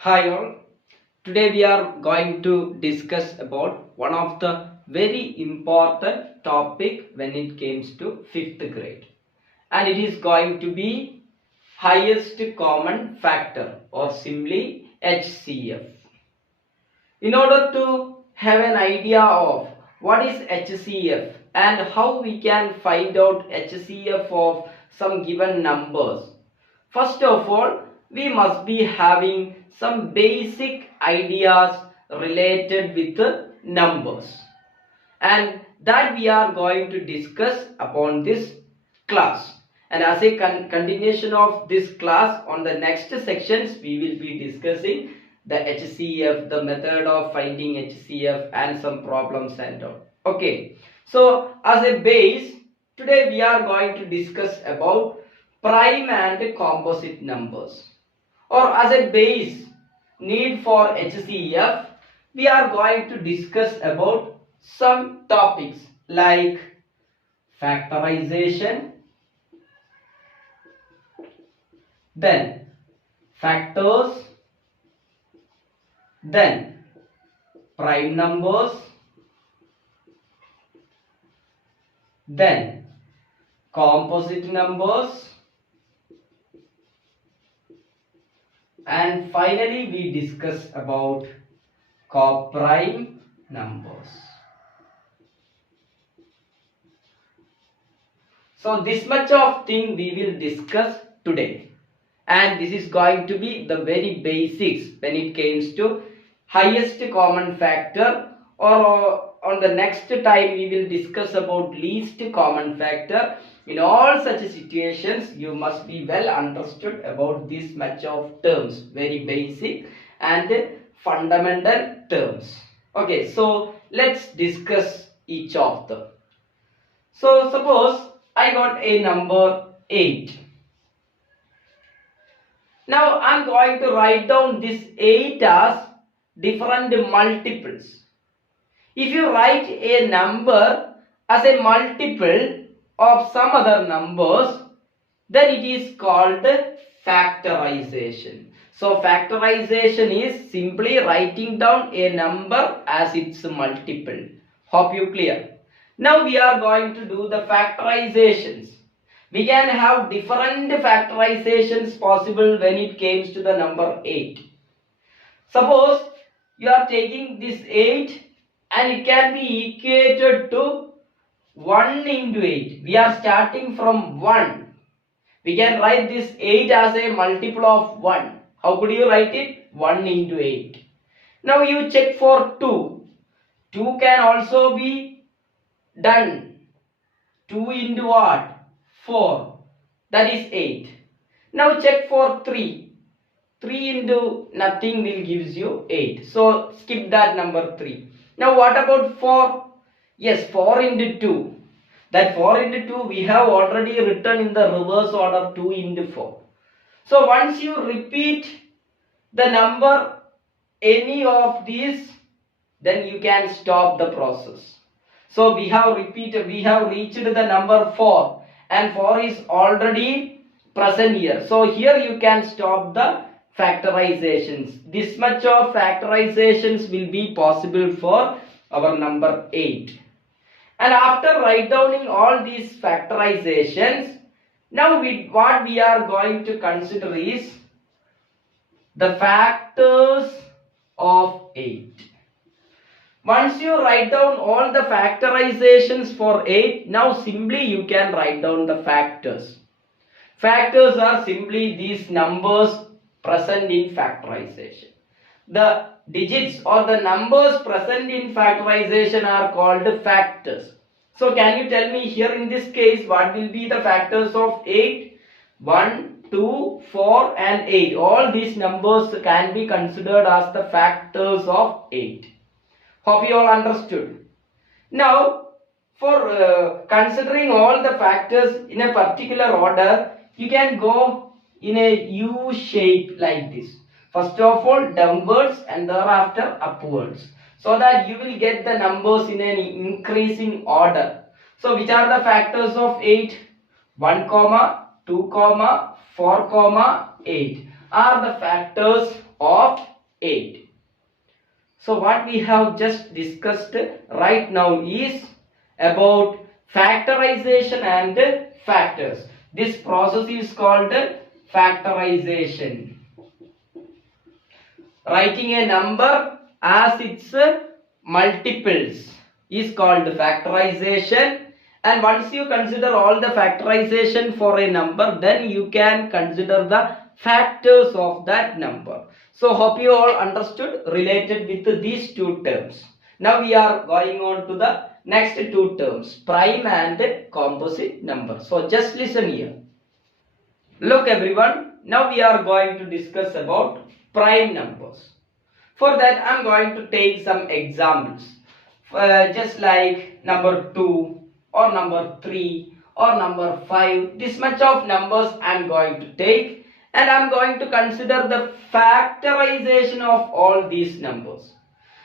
Hi all. Today we are going to discuss about one of the very important topic when it comes to 5th grade, and it is going to be highest common factor or simply HCF. In order to have an idea of what is HCF and how we can find out HCF of some given numbers, first of all, we must be having some basic ideas related with the numbers, and that we are going to discuss upon this class. And as a continuation of this class, on the next sections we will be discussing the HCF, the method of finding HCF, and some problems and all. Okay, so as a base, today we are going to discuss about prime and composite numbers, or as a base need for HCF we are going to discuss about some topics like factorization, then factors, then prime numbers, then composite numbers, and finally we discuss about coprime numbers. So this much of thing we will discuss today, and this is going to be the very basics when it comes to highest common factor, or on the next time we will discuss about least common factor. In all such situations you must be well understood about this much of terms, very basic and fundamental terms. Okay, so let's discuss each of them. So suppose I got a number 8. Now I am going to write down this 8 as different multiples. If you write a number as a multiple of some other numbers, then it is called factorization. So factorization is simply writing down a number as its multiple. Hope you clear. Now we are going to do the factorizations. We can have different factorizations possible when it comes to the number 8. Suppose you are taking this 8 and it can be equated to 1 into 8. We are starting from 1. We can write this 8 as a multiple of 1. How could you write it? 1 into 8. Now you check for 2. 2 can also be done. 2 into what? 4. That is 8. Now check for 3. 3 into nothing will gives you 8. So skip that number 3. Now what about 4? Yes, 4 into 2. That 4 into 2 we have already written in the reverse order, 2 into 4. So once you repeat the number any of these, then you can stop the process. So we have reached the number 4, and 4 is already present here. So here you can stop the factorizations. This much of factorizations will be possible for our number 8. And after write downing all these factorizations, now what we are going to consider is the factors of 8. Once you write down all the factorizations for 8, now simply you can write down the factors. Factors are simply these numbers present in factorization. The digits or the numbers present in factorization are called factors. So can you tell me here in this case what will be the factors of 8? 1, 2, 4 and 8. All these numbers can be considered as the factors of 8. Hope you all understood. Now for considering all the factors in a particular order, you can go in a U shape like this. First of all downwards and thereafter upwards, so that you will get the numbers in an increasing order. So which are the factors of 8? 1, 2, 4, 8 are the factors of 8. So what we have just discussed right now is about factorization and factors. This process is called factorization. Writing a number as its multiples is called factorization. And once you consider all the factorization for a number, then you can consider the factors of that number. So hope you all understood related with these two terms. Now we are going on to the next two terms, prime and composite number. So just listen here. Look everyone, now we are going to discuss about prime numbers. For that I am going to take some examples, just like number 2 or number 3 or number 5. This much of numbers I am going to take, and I am going to consider the factorization of all these numbers.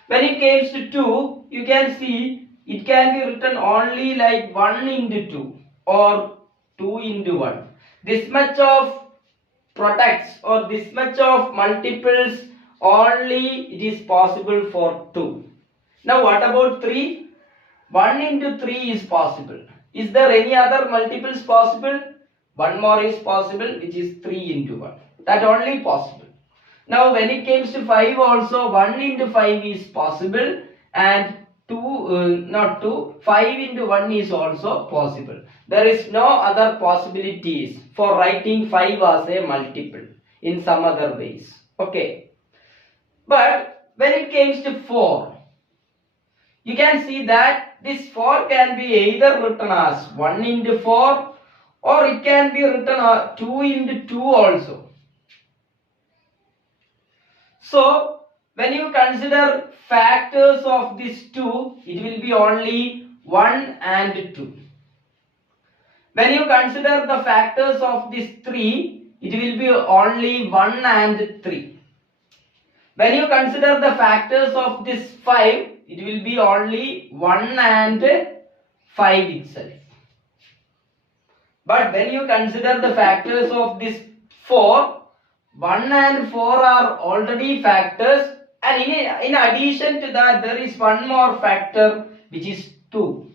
When it comes to 2, you can see it can be written only like 1 into 2 or 2 into 1. This much of products or this much of multiples only it is possible for 2. Now what about 3? 1 into 3 is possible. Is there any other multiples possible? One more is possible, which is 3 into 1. That only possible. Now when it comes to 5 also, 1 into 5 is possible, and 5 into 1 is also possible. There is no other possibilities for writing 5 as a multiple in some other ways. Okay. But when it comes to 4, you can see that this 4 can be either written as 1 into 4 or it can be written as 2 into 2 also. So when you consider factors of this 2, it will be only 1 and 2. When you consider the factors of this 3, it will be only 1 and 3. When you consider the factors of this 5, it will be only 1 and 5 itself. But when you consider the factors of this 4, 1 and 4 are already factors, and in addition to that there is one more factor, which is 2.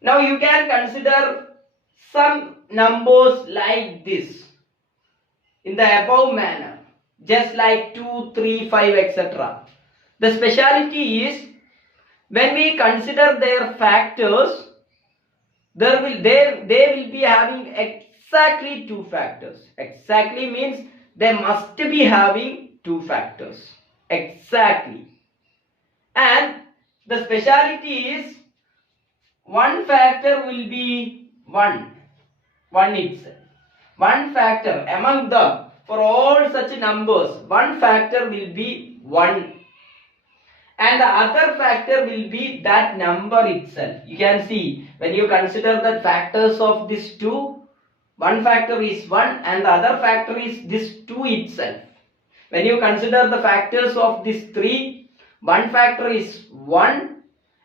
Now you can consider some numbers like this in the above manner, just like 2, 3, 5, etc. The speciality is when we consider their factors, they will be having exactly 2 factors. Exactly means they must be having 2 factors. Exactly. And the speciality is one factor will be 1 itself. One factor among them, for all such numbers, one factor will be 1. And the other factor will be that number itself. You can see when you consider the factors of this 2, one factor is 1 and the other factor is this 2 itself. When you consider the factors of this 3, one factor is 1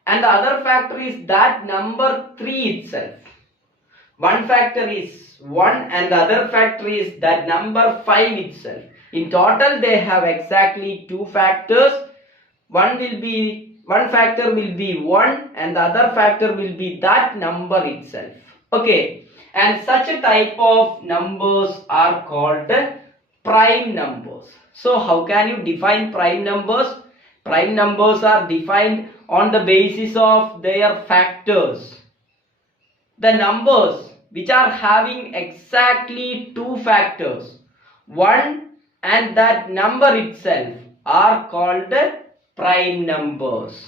and the other factor is that number 3 itself. One factor is 1 and the other factor is that number 5 itself. In total they have exactly 2 factors. One factor will be 1 and the other factor will be that number itself. Okay. And such a type of numbers are called prime numbers. So how can you define prime numbers? Prime numbers are defined on the basis of their factors. The numbers which are having exactly 2 factors, 1 and that number itself, are called prime numbers.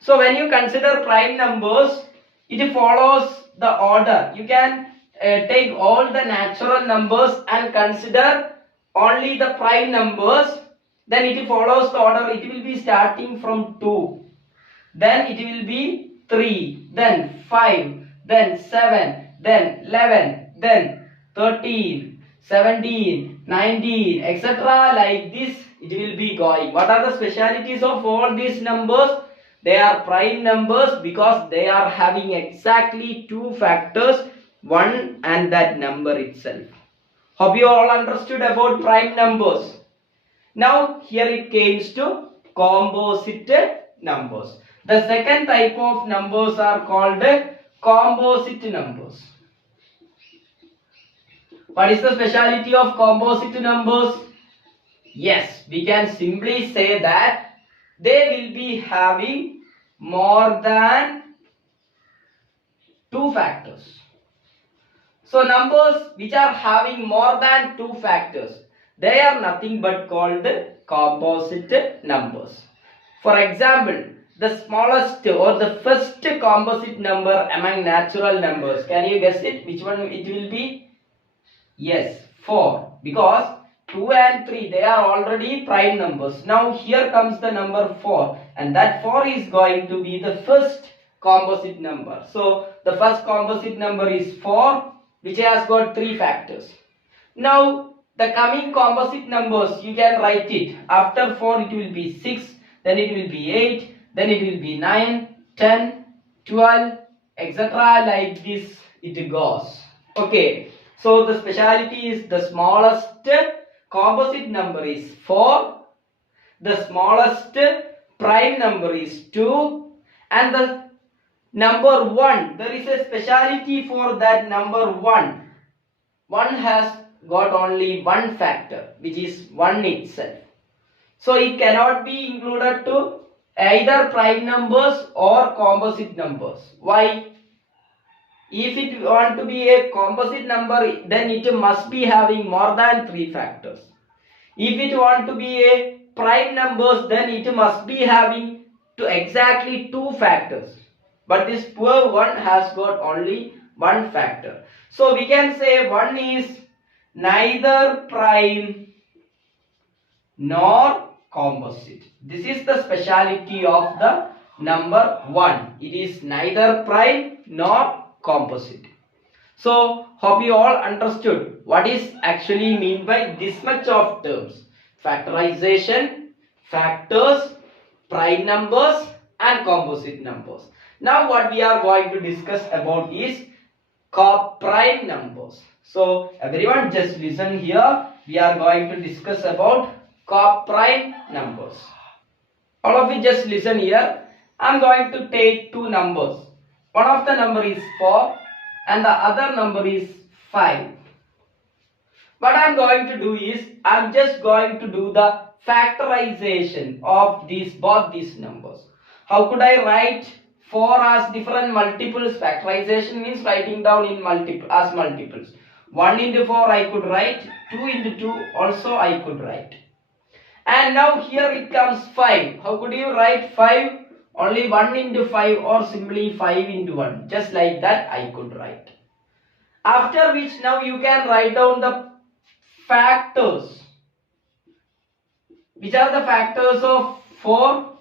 So when you consider prime numbers, it follows the order. You can take all the natural numbers and consider only the prime numbers. Then it follows the order. It will be starting from 2. Then it will be 3. Then 5. Then 7. Then 11. Then 13. 17. 19. Etc. Like this it will be going. What are the specialities of all these numbers? They are prime numbers because they are having exactly 2 factors, 1 and that number itself. Hope you all understood about prime numbers. Now here it comes to composite numbers. The second type of numbers are called composite numbers. What is the speciality of composite numbers? Yes, we can simply say that they will be having more than two factors. So numbers which are having more than two factors, they are nothing but called composite numbers. For example, the smallest or the first composite number among natural numbers, can you guess it? Which one it will be? Yes, 4, because 2 and 3 they are already prime numbers. Now here comes the number 4, and that 4 is going to be the first composite number. So the first composite number is 4, which has got 3 factors. Now the coming composite numbers, you can write it. After 4 it will be 6, then it will be 8, then it will be 9, 10, 12, etc. Like this it goes. Okay. So the speciality is the smallest composite number is 4, the smallest prime number is 2, and the number 1, there is a speciality for that number 1. 1 has got only one factor, which is 1 itself. So it cannot be included to either prime numbers or composite numbers. Why? If it want to be a composite number, then it must be having more than 3 factors. If it want to be a prime numbers, then it must be having exactly 2 factors. But this poor one has got only one factor. So we can say 1 is neither prime nor composite. This is the speciality of the number 1. It is neither prime nor composite. So hope you all understood what is actually mean by this much of terms: factorization, factors, prime numbers and composite numbers. Now what we are going to discuss about is prime numbers. So everyone just listen here. We are going to discuss about prime numbers. All of you just listen here. I am going to take two numbers. One of the number is 4 and the other number is 5. What I am going to do is, I am just going to do the factorization of both these numbers. How could I write 4 as different multiples? Factorization means writing down in as multiples. 1 into 4 I could write, 2 into 2 also I could write. And now here it comes 5. How could you write 5? Only 1 into 5 or simply 5 into 1. Just like that I could write. After which now you can write down the factors. Which are the factors of 4?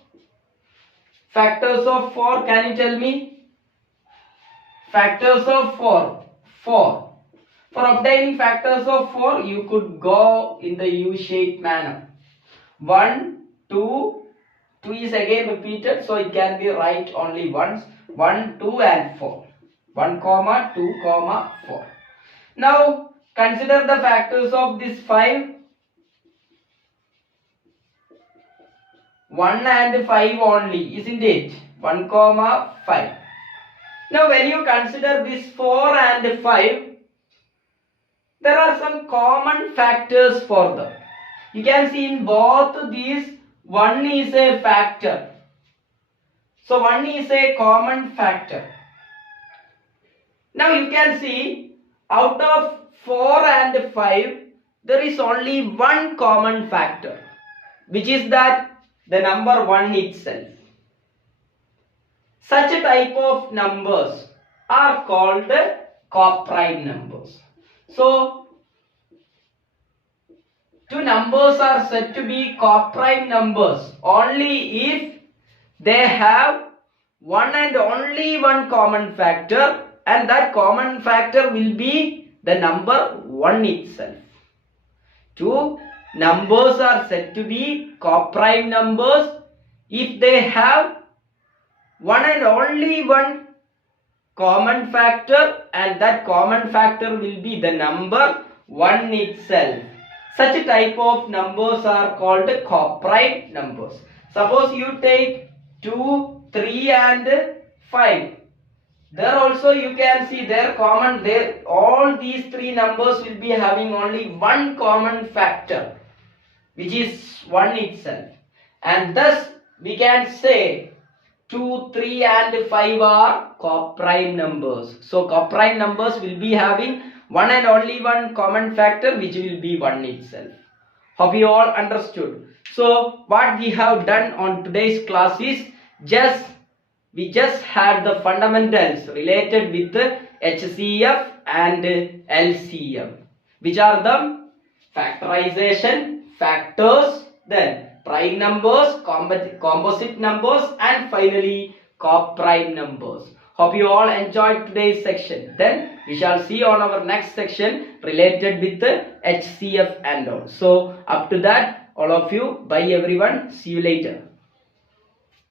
Factors of 4, can you tell me? Factors of 4. 4. For obtaining factors of 4, you could go in the U-shaped manner. 1, 2, 2 is again repeated, so it can be right only once. 1, 2 and 4. 1, 2, 4. Now consider the factors of this 5. 1 and 5 only, isn't it? 1, 5. Now when you consider this 4 and 5, there are some common factors for them. You can see in both these, 1 is a factor. So 1 is a common factor. Now you can see out of 4 and 5, there is only one common factor, which is that the number 1 itself. Such a type of numbers are called coprime numbers. So two numbers are said to be coprime numbers only if they have one and only one common factor, and that common factor will be the number 1 itself. Two numbers are said to be coprime numbers if they have one and only one common factor, and that common factor will be the number 1 itself. Such type of numbers are called coprime numbers. Suppose you take 2, 3 and 5. There also you can see all these three numbers will be having only one common factor, which is 1 itself. And thus we can say 2, 3 and 5 are coprime numbers. So coprime numbers will be having one and only one common factor, which will be 1 itself. Hope you all understood. So what we have done on today's class is we just had the fundamentals related with HCF and LCM, which are the factorization, factors, then prime numbers, composite numbers, and finally coprime numbers. Hope you all enjoyed today's section. Then we shall see on our next section related with the HCF and all. So up to that, all of you, bye everyone, see you later.